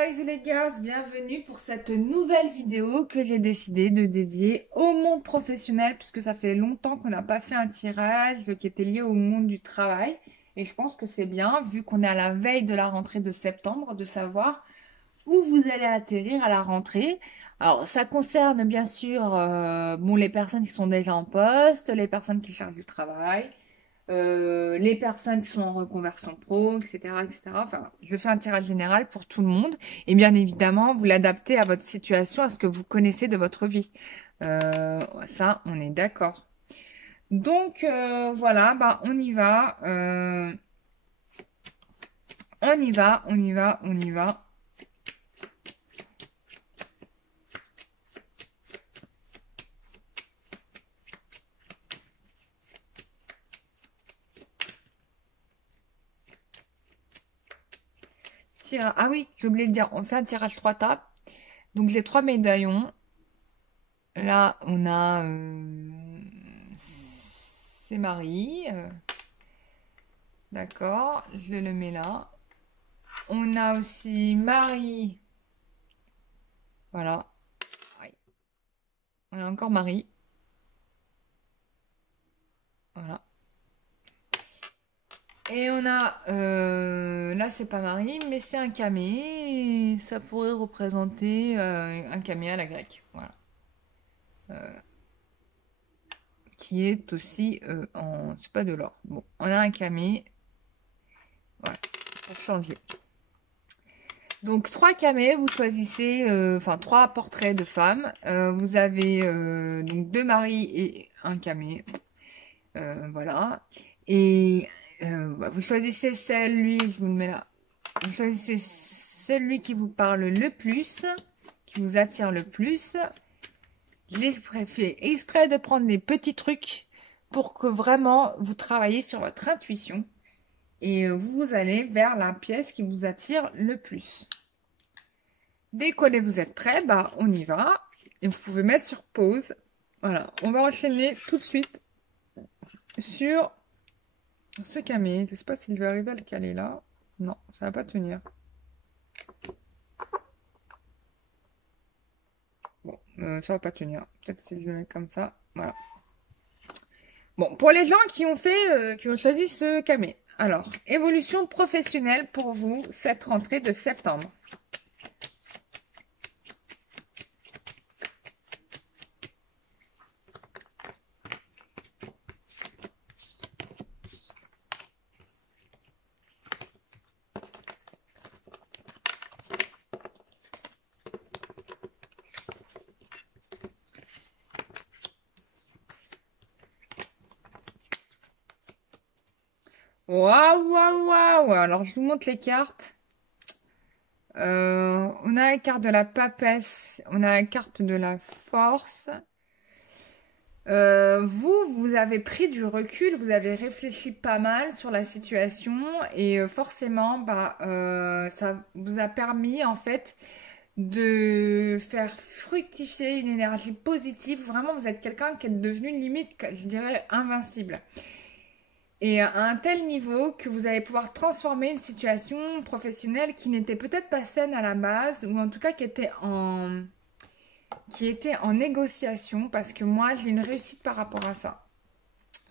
boys et les girls, bienvenue pour cette nouvelle vidéo que j'ai décidé de dédier au monde professionnel puisque ça fait longtemps qu'on n'a pas fait un tirage qui était lié au monde du travail et je pense que c'est bien vu qu'on est à la veille de la rentrée de septembre de savoir où vous allez atterrir à la rentrée. Alors ça concerne bien sûr bon, les personnes qui sont déjà en poste, les personnes qui cherchent du travail, les personnes qui sont en reconversion pro, etc., etc. Enfin, je fais un tirage général pour tout le monde. Et bien évidemment, vous l'adaptez à votre situation, à ce que vous connaissez de votre vie. Ça, on est d'accord. Donc, voilà, bah, on y va. On y va, on y va, on y va. Ah oui, j'ai oublié de dire, on fait un tirage 3 tables. Donc, j'ai 3 médaillons. Là, on a... c'est Marie. D'accord, je le mets là. On a aussi Marie. Voilà. Aïe. On a encore Marie. Voilà. Et on a... là, c'est pas Marie, mais c'est un camé. Ça pourrait représenter un camé à la grecque. Voilà. Qui est aussi en... C'est pas de l'or. Bon, on a un camé. Voilà. Pour changer. Donc, 3 camés, vous choisissez... Enfin, 3 portraits de femmes. Vous avez donc 2 maris et un camé. Voilà. Et vous choisissez celui, je vous le mets là. Vous choisissez celui qui vous parle le plus, qui vous attire le plus. J'ai fait exprès de prendre des petits trucs pour que vraiment vous travaillez sur votre intuition. Et vous allez vers la pièce qui vous attire le plus. Dès que vous êtes prêt, bah, on y va. Et vous pouvez mettre sur pause. Voilà, on va enchaîner tout de suite sur ce camé. Je ne sais pas si je vais arriver à le caler là. Non, ça va pas tenir. Bon, ça va pas tenir. Peut-être si je le mets comme ça. Voilà. Bon, pour les gens qui ont fait, qui ont choisi ce camé. Alors, évolution professionnelle pour vous, cette rentrée de septembre. Waouh, waouh, waouh! Alors, je vous montre les cartes. On a la carte de la papesse, on a la carte de la force. Vous avez pris du recul, vous avez réfléchi pas mal sur la situation et forcément, bah, ça vous a permis en fait de faire fructifier une énergie positive. Vraiment, vous êtes quelqu'un qui est devenu limite, je dirais, invincible. Et à un tel niveau que vous allez pouvoir transformer une situation professionnelle qui n'était peut-être pas saine à la base, ou en tout cas qui était en négociation, parce que moi, j'ai une réussite par rapport à ça.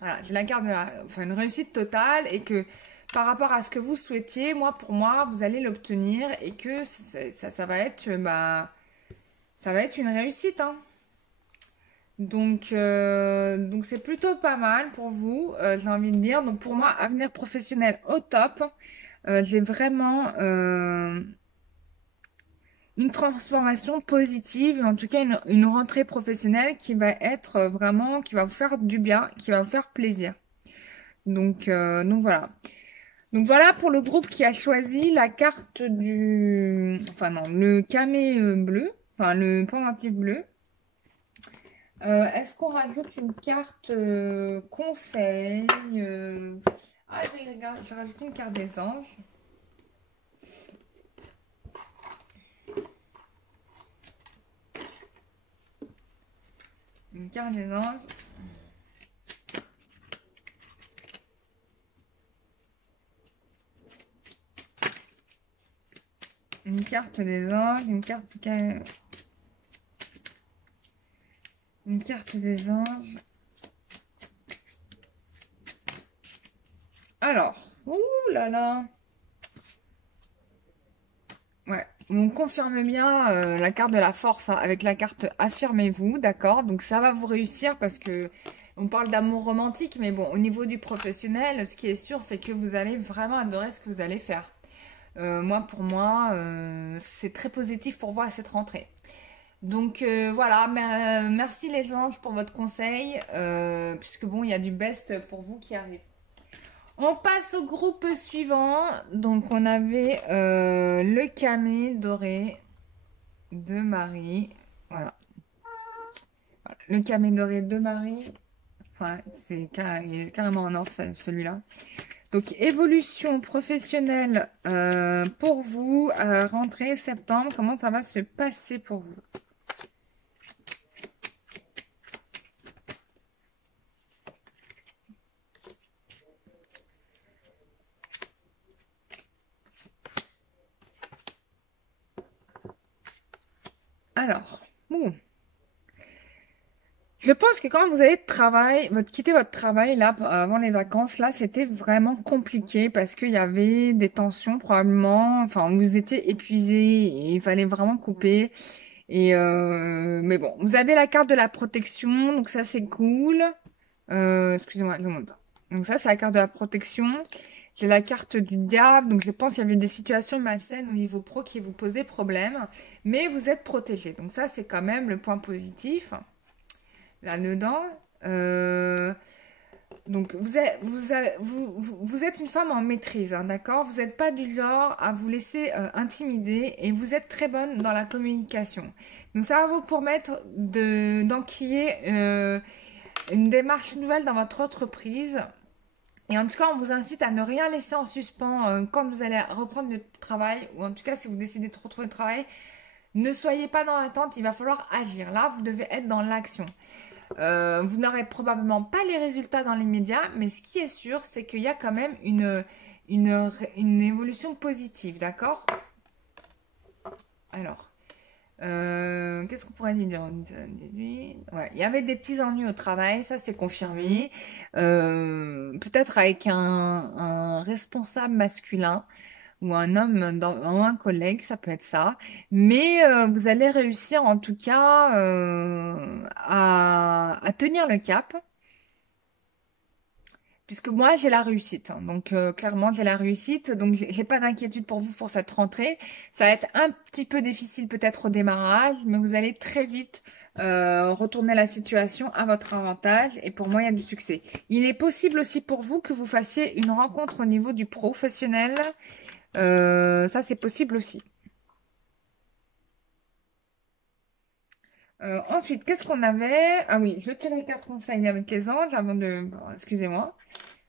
Voilà, j'ai la carte enfin, une réussite totale, et que par rapport à ce que vous souhaitiez, moi, pour moi, vous allez l'obtenir, et que ça va être, bah, ça va être une réussite, hein. Donc c'est plutôt pas mal pour vous, j'ai envie de dire. Donc pour moi, avenir professionnel au top. J'ai vraiment une transformation positive, en tout cas une rentrée professionnelle qui va être vraiment, qui va vous faire du bien, qui va vous faire plaisir. Donc voilà. Donc voilà pour le groupe qui a choisi la carte enfin non, le camé bleu, enfin le pendentif bleu. Est-ce qu'on rajoute une carte conseil Ah, j'ai rajouté une carte des anges. Une carte des anges. Une carte des anges, une carte des anges. Alors, ouh là là. Ouais, on confirme bien la carte de la force hein, avec la carte affirmez-vous, d'accord? Donc ça va vous réussir parce que on parle d'amour romantique, mais bon, au niveau du professionnel, ce qui est sûr, c'est que vous allez vraiment adorer ce que vous allez faire. Moi, pour moi, c'est très positif pour vous à cette rentrée. Donc voilà, merci les anges pour votre conseil, puisque bon, il y a du best pour vous qui arrive. On passe au groupe suivant. Donc on avait le camé doré de Marie. Voilà. Voilà. Le camé doré de Marie. Enfin, il est carrément en or celui-là. Donc évolution professionnelle pour vous à rentrée septembre. Comment ça va se passer pour vous? Alors, bon. Je pense que quand vous allez quitter votre travail là avant les vacances, là c'était vraiment compliqué parce qu'il y avait des tensions probablement. Enfin, vous étiez épuisé et il fallait vraiment couper. Et mais bon, vous avez la carte de la protection, donc ça c'est cool. Excusez-moi, je monte. Donc ça c'est la carte de la protection. J'ai la carte du diable, donc je pense qu'il y avait des situations malsaines au niveau pro qui vous posaient problème, mais vous êtes protégé. Donc ça c'est quand même le point positif là-dedans. Donc, vous êtes une femme en maîtrise, hein, d'accord? Vous n'êtes pas du genre à vous laisser intimider et vous êtes très bonne dans la communication. Donc, ça va vous permettre d'enquiller une démarche nouvelle dans votre entreprise. Et en tout cas, on vous incite à ne rien laisser en suspens quand vous allez reprendre le travail, ou en tout cas, si vous décidez de retrouver le travail, ne soyez pas dans l'attente, il va falloir agir. Là, vous devez être dans l'action. Vous n'aurez probablement pas les résultats dans les médias, mais ce qui est sûr, c'est qu'il y a quand même une évolution positive, d'accord? Alors, qu'est-ce qu'on pourrait dire? Ouais, il y avait des petits ennuis au travail, ça c'est confirmé. Peut-être avec un responsable masculin ou un homme ou un collègue, ça peut être ça. Mais vous allez réussir en tout cas à tenir le cap. Puisque moi j'ai la réussite, hein. Donc clairement j'ai la réussite, donc j'ai pas d'inquiétude pour vous pour cette rentrée. Ça va être un petit peu difficile peut-être au démarrage, mais vous allez très vite retourner la situation à votre avantage et pour moi il y a du succès. Il est possible aussi pour vous que vous fassiez une rencontre au niveau du professionnel. Ça c'est possible aussi. Ensuite, qu'est-ce qu'on avait? Ah oui, je tire les cartes conseils avec les anges avant de... bon, excusez-moi,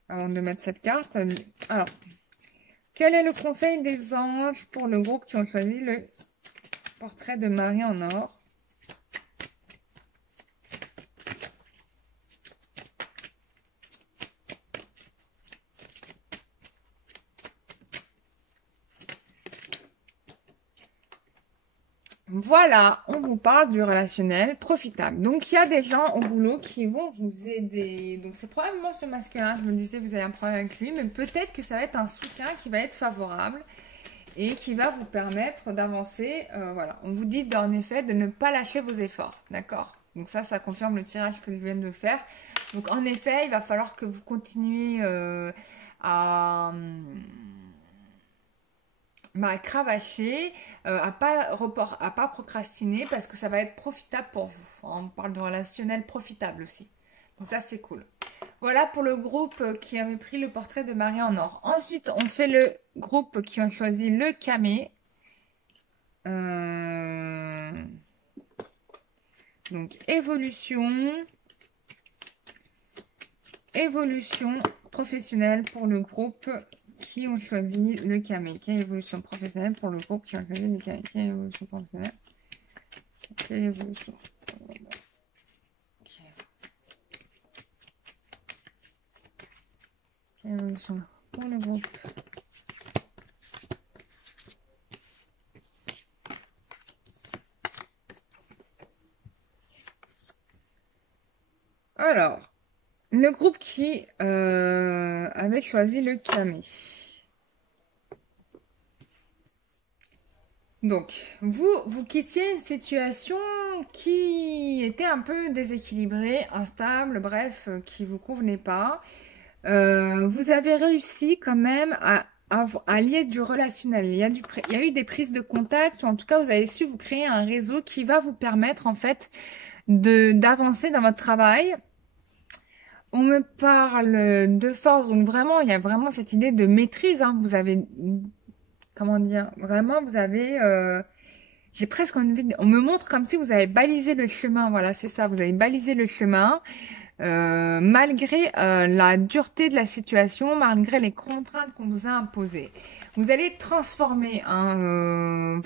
avant de mettre cette carte. Alors, quel est le conseil des anges pour le groupe qui ont choisi le portrait de Marie en or? Voilà, on vous parle du relationnel profitable. Donc, il y a des gens au boulot qui vont vous aider. Donc, c'est probablement ce masculin. Je me disais, vous avez un problème avec lui, mais peut-être que ça va être un soutien qui va être favorable et qui va vous permettre d'avancer. Voilà, on vous dit en effet de ne pas lâcher vos efforts, d'accord? Donc ça confirme le tirage que je viens de faire. Donc en effet, il va falloir que vous continuiez à cravacher, à pas procrastiner parce que ça va être profitable pour vous. On parle de relationnel profitable aussi. Donc ça c'est cool. Voilà pour le groupe qui avait pris le portrait de Marie en or. Ensuite, on fait le groupe qui ont choisi le camé. Donc, évolution professionnelle pour le groupe qui ont choisi le camé. Quelle évolution professionnelle pour le groupe qui ont choisi le camé? Quelle évolution professionnelle? Quelle évolution? Quelle évolution pour le groupe le groupe qui avait choisi le camé. Donc, vous quittiez une situation qui était un peu déséquilibrée, instable, bref, qui vous convenait pas. Vous avez réussi quand même à lier du relationnel. Il y a eu des prises de contact, ou en tout cas, vous avez su vous créer un réseau qui va vous permettre, en fait, d'avancer dans votre travail. On me parle de force, donc vraiment, il y a vraiment cette idée de maîtrise, hein. Vous avez, comment dire, vraiment, vous avez, j'ai presque envie on me montre comme si vous avez balisé le chemin, voilà, c'est ça, vous avez balisé le chemin, malgré la dureté de la situation, malgré les contraintes qu'on vous a imposées. Vous allez transformer hein,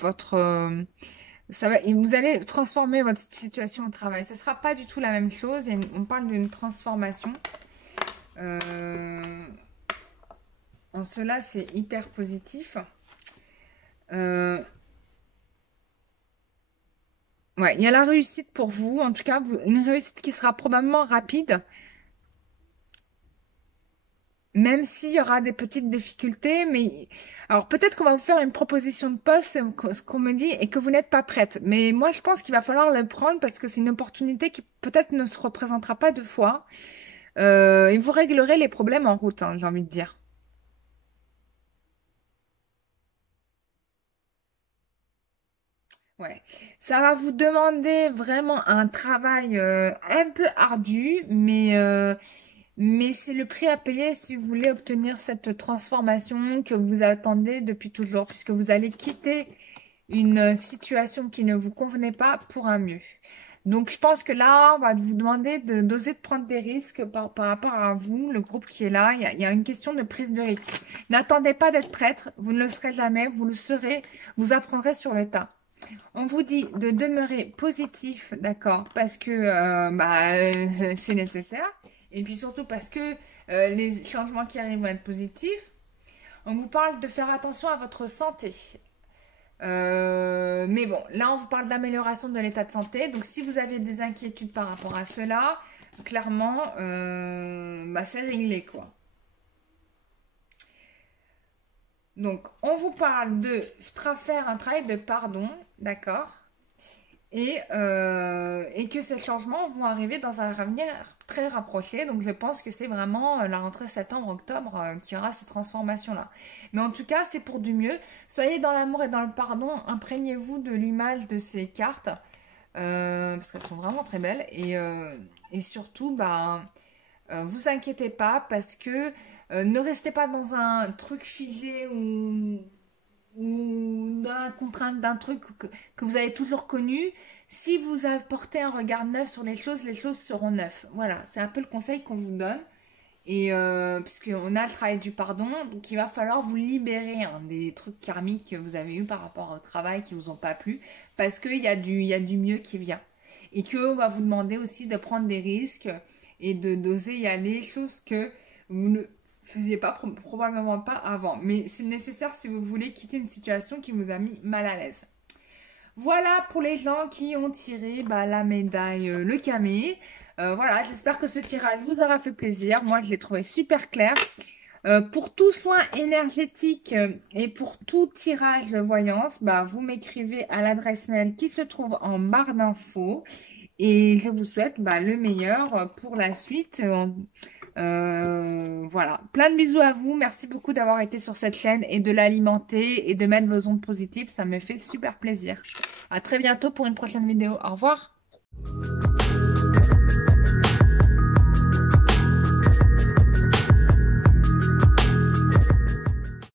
vous allez transformer votre situation au travail. Ce ne sera pas du tout la même chose. On parle d'une transformation. En cela, c'est hyper positif. Ouais, il y a la réussite pour vous. En tout cas, une réussite qui sera probablement rapide. Même s'il y aura des petites difficultés, mais alors peut-être qu'on va vous faire une proposition de poste, ce qu'on me dit, et que vous n'êtes pas prête. Mais moi, je pense qu'il va falloir le prendre parce que c'est une opportunité qui peut-être ne se représentera pas deux fois. Et vous réglerez les problèmes en route, hein, j'ai envie de dire. Ouais, ça va vous demander vraiment un travail un peu ardu, mais c'est le prix à payer si vous voulez obtenir cette transformation que vous attendez depuis toujours, puisque vous allez quitter une situation qui ne vous convenait pas pour un mieux. Donc, je pense que là, on va vous demander d'oser de prendre des risques par rapport à vous, le groupe qui est là. Il y a une question de prise de risque. N'attendez pas d'être prêtre, vous ne le serez jamais, vous le serez, vous apprendrez sur le tas. On vous dit de demeurer positif, d'accord, parce que c'est nécessaire. Et puis surtout parce que les changements qui arrivent vont être positifs. On vous parle de faire attention à votre santé. Mais bon, là on vous parle d'amélioration de l'état de santé. Donc si vous avez des inquiétudes par rapport à cela, clairement, c'est réglé quoi. Donc on vous parle de faire un travail de pardon, d'accord, et que ces changements vont arriver dans un avenir très rapproché. Donc je pense que c'est vraiment la rentrée septembre-octobre qui aura ces transformations-là. Mais en tout cas, c'est pour du mieux. Soyez dans l'amour et dans le pardon. Imprégnez-vous de l'image de ces cartes. Parce qu'elles sont vraiment très belles. Et surtout, vous inquiétez pas parce que ne restez pas dans un truc figé ou dans la contrainte d'un truc que vous avez toujours connu. Si vous apportez un regard neuf sur les choses seront neuves. Voilà, c'est un peu le conseil qu'on vous donne. Et puisqu'on a le travail du pardon, donc il va falloir vous libérer hein, des trucs karmiques que vous avez eu par rapport au travail qui vous ont pas plu, parce qu'il y a du mieux qui vient. Et qu'on va vous demander aussi de prendre des risques et d'oser y aller, chose que vous ne faisiez pas, probablement pas avant. Mais c'est nécessaire si vous voulez quitter une situation qui vous a mis mal à l'aise. Voilà pour les gens qui ont tiré la médaille, le camé. Voilà, j'espère que ce tirage vous aura fait plaisir. Moi, je l'ai trouvé super clair. Pour tout soin énergétique et pour tout tirage voyance, vous m'écrivez à l'adresse mail qui se trouve en barre d'infos. Et je vous souhaite le meilleur pour la suite. Voilà, plein de bisous à vous. Merci beaucoup d'avoir été sur cette chaîne et de l'alimenter et de mettre vos ondes positives. Ça me fait super plaisir. À très bientôt pour une prochaine vidéo. Au revoir.